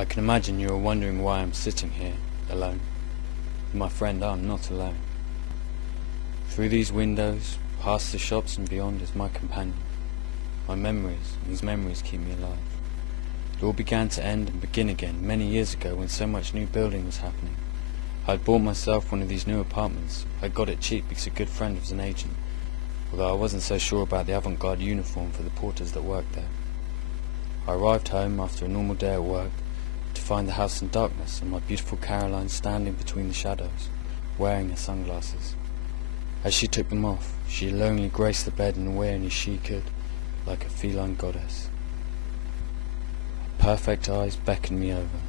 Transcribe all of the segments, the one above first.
I can imagine you are wondering why I'm sitting here, alone. My friend, I'm not alone. Through these windows, past the shops and beyond is my companion. My memories, and these memories keep me alive. It all began to end and begin again many years ago when so much new building was happening. I had bought myself one of these new apartments. I got it cheap because a good friend was an agent, although I wasn't so sure about the avant-garde uniform for the porters that worked there. I arrived home after a normal day at work to find the house in darkness and my beautiful Caroline standing between the shadows, wearing her sunglasses. As she took them off, she alonely graced the bed in a way only she could, like a feline goddess. Her perfect eyes beckoned me over,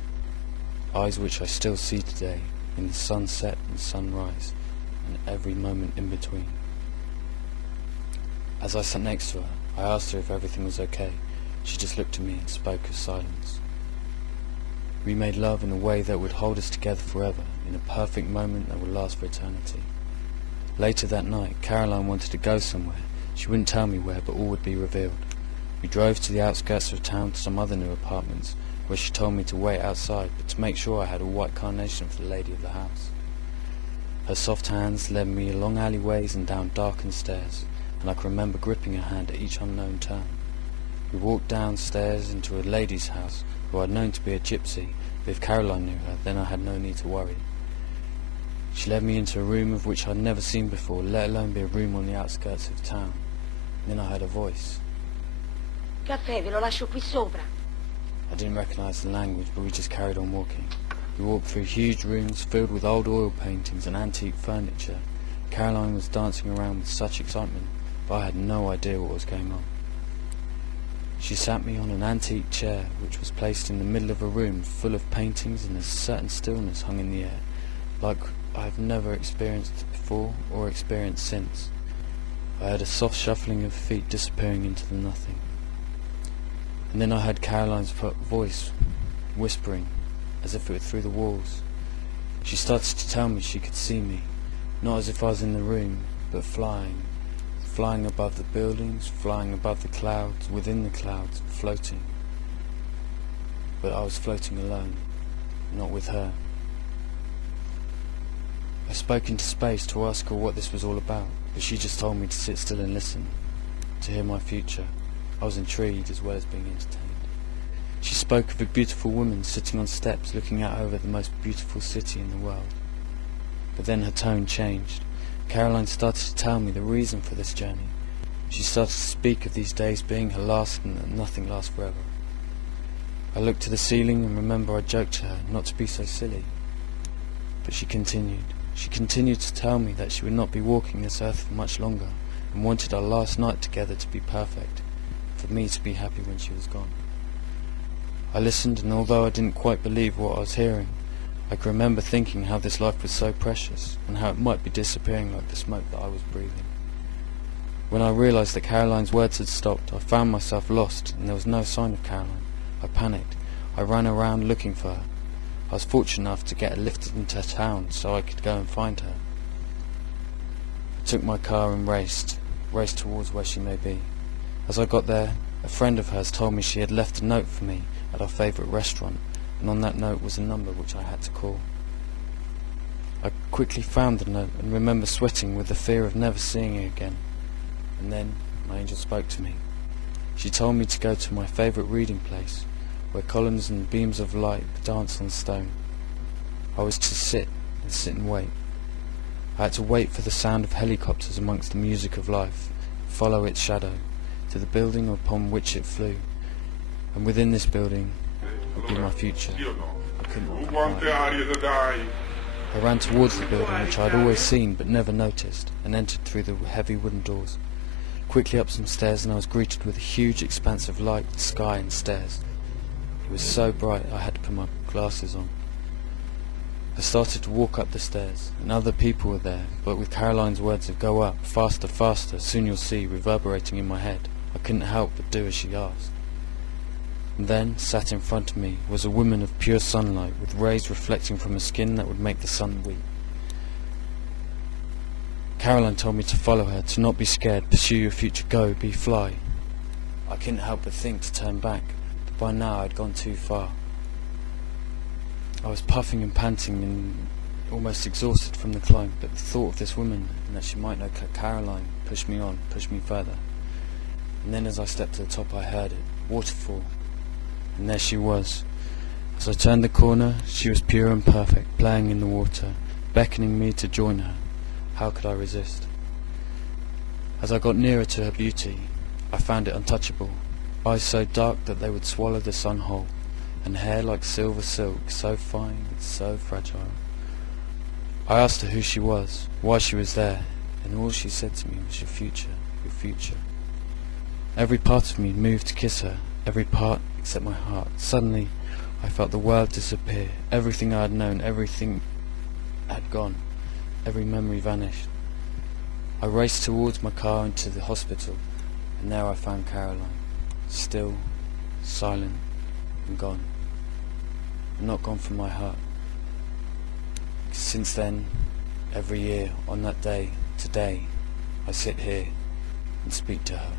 eyes which I still see today in the sunset and sunrise and every moment in between. As I sat next to her, I asked her if everything was okay. She just looked at me and spoke of silence. We made love in a way that would hold us together forever, in a perfect moment that would last for eternity. Later that night, Caroline wanted to go somewhere. She wouldn't tell me where, but all would be revealed. We drove to the outskirts of town to some other new apartments, where she told me to wait outside, but to make sure I had a white carnation for the lady of the house. Her soft hands led me along alleyways and down darkened stairs, and I can remember gripping her hand at each unknown turn. We walked downstairs into a lady's house, who I'd known to be a gypsy, but if Caroline knew her, then I had no need to worry. She led me into a room of which I'd never seen before, let alone be a room on the outskirts of town. And then I heard a voice. Caffè, ve lo lascio qui sopra. I didn't recognize the language, but we just carried on walking. We walked through huge rooms filled with old oil paintings and antique furniture. Caroline was dancing around with such excitement, but I had no idea what was going on. She sat me on an antique chair which was placed in the middle of a room full of paintings, and a certain stillness hung in the air, like I have never experienced before or experienced since. I heard a soft shuffling of feet disappearing into the nothing. And then I heard Caroline's voice whispering, as if it were through the walls. She started to tell me she could see me, not as if I was in the room, but flying above the buildings, flying above the clouds, within the clouds, floating. But I was floating alone, not with her. I spoke into space to ask her what this was all about, but she just told me to sit still and listen, to hear my future. I was intrigued as well as being entertained. She spoke of a beautiful woman sitting on steps looking out over the most beautiful city in the world. But then her tone changed. Caroline started to tell me the reason for this journey. She started to speak of these days being her last and that nothing lasts forever. I looked to the ceiling and remember I joked to her not to be so silly. But she continued. She continued to tell me that she would not be walking this earth for much longer and wanted our last night together to be perfect, for me to be happy when she was gone. I listened, and although I didn't quite believe what I was hearing, I can remember thinking how this life was so precious, and how it might be disappearing like the smoke that I was breathing. When I realized that Caroline's words had stopped, I found myself lost, and there was no sign of Caroline. I panicked. I ran around looking for her. I was fortunate enough to get lifted into town so I could go and find her. I took my car and raced towards where she may be. As I got there, a friend of hers told me she had left a note for me at our favourite restaurant, and on that note was a number which I had to call. I quickly found the note and remember sweating with the fear of never seeing her again. And then my angel spoke to me. She told me to go to my favourite reading place, where columns and beams of light danced on stone. I was to sit and wait. I had to wait for the sound of helicopters amongst the music of life, follow its shadow, to the building upon which it flew. And within this building would be my future. I couldn't look away. I ran towards the building which I had always seen but never noticed, and entered through the heavy wooden doors. Quickly up some stairs, and I was greeted with a huge expanse of light, sky and stairs. It was so bright I had to put my glasses on. I started to walk up the stairs, and other people were there, but with Caroline's words of "Go up, faster, faster, soon you'll see," reverberating in my head, I couldn't help but do as she asked. And then, sat in front of me, was a woman of pure sunlight, with rays reflecting from her skin that would make the sun weep. Caroline told me to follow her, to not be scared, pursue your future, go, be, fly. I couldn't help but think to turn back, but by now I had gone too far. I was puffing and panting and almost exhausted from the climb, but the thought of this woman and that she might know Caroline pushed me on, pushed me further. And then as I stepped to the top I heard it, waterfall, and there she was. As I turned the corner, she was pure and perfect, playing in the water, beckoning me to join her. How could I resist? As I got nearer to her beauty, I found it untouchable. Eyes so dark that they would swallow the sun whole, and hair like silver silk, so fine and so fragile. I asked her who she was, why she was there, and all she said to me was, your future, your future. Every part of me moved to kiss her, every part except my heart. Suddenly, I felt the world disappear. Everything I had known, everything had gone. Every memory vanished. I raced towards my car into the hospital, and there I found Caroline, still, silent, and gone. And not gone from my heart. Since then, every year, on that day, today, I sit here and speak to her.